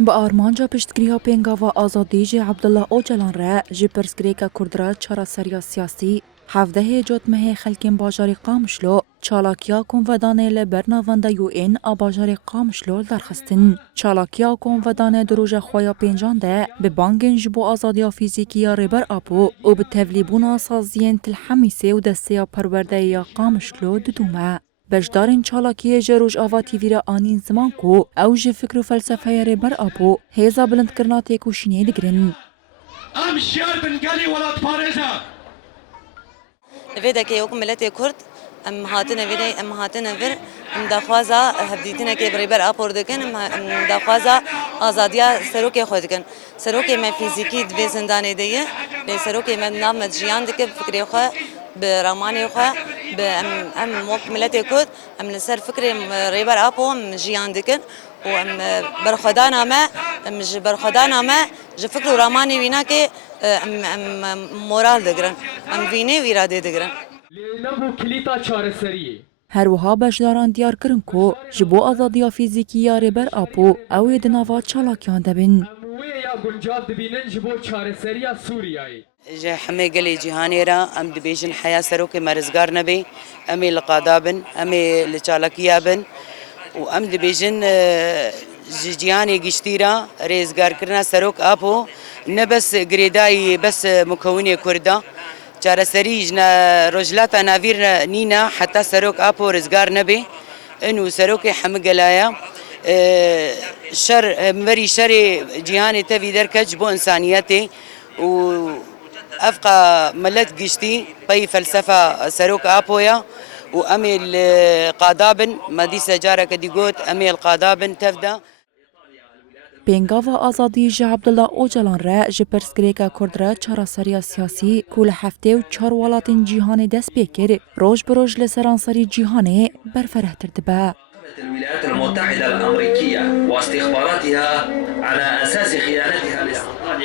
با آرمانجا پشتگیری پنگاوا آزادی جی عبدالله اوجلان را جی پرسکریکا کردرا چرا سریا سیاسی 17 جوتمه خلکین باجاری قامشلو چالاکیا کنفدانه لبرناونده یو این آباجاری قامشلو درخستن. چالاکیا کنفدانه دروژ خویا پینجانده به بانگن جبو آزادیا فیزیکی یا ریبر آبو و به تولیبونا سازین تلحمیسه و دسته یا پرورده یا قامشلو ددومه. بجدارن چالاکیه جروج آواتی ویرا آنین زمان کو اوج فکر و فلسفه ریبر آبو هیزا بلند کرناتی کوشینه دگرن. ام شیار بنگالی ولات پارزا نفيدا كي يوكم ملتي كرد ام هاتنا فيدي ام هاتنا فير ام دخوازا هبديتنا كي بريبر ابور دكن ام دخوازا ازاديا سروكي خودكن سروكي ما فيزيكي دبي زنداني دي لي سروكي ما نام جيان دك فكري خو براماني خو ام موك ملتي كرد ام نسر فكري ريبر ابو ام جيان دكن وام برخدانا ما ام برخدانا ما جو فكرو راماني ويناكي ام مورال دگرن ام وینه ویراده دگرن لنبو کلیتا چارەسەریە هر وها بجداران دیار کرن کو جبو آزادیا فیزیکی یا ریبر آبو اوی دناوا چالاکیان دبن. وێ یا گونجاو دبینن ji بۆ چارەسەریya سووریایê جا حمي قلي جهاني را ام دبيجن حياة سروكي مرزقار نبي امي لقادابن امي لچالكيابن وام دبيجن جياني قشتيرا ريزقار كرنا سروك ابو نبس قريداي بس مكوني كردا چارە سەری ڕۆژلاتا ناویر نینە حتا سەرۆک ئاپۆ ڕزگار نەبێ ئەن و سەرۆکی هەموو گەلایە مەری شەرێ جیهانی تەوی دەرکەچ بۆ ئینسانیەتێ و ئەفقا مەلەت گشتی پەی فەلسەفە سەرۆک ئاپۆیە و ئەمێ قادابن مەدیسە جارەکە دیگوت ئەمێ قادابن تەفدا. پنگاوا آزادی جی عبدالله اوجلان را جی پرسکریکا کردرا چرا سریا سیاسی کول هفته و 4 ولاتین جیهان دست بیکر روش بروش لسرانسری جیهانه برفره تردبه. الولايات المتحدة الأمريكية واستخباراتها على أساس خيانتها لاستيطان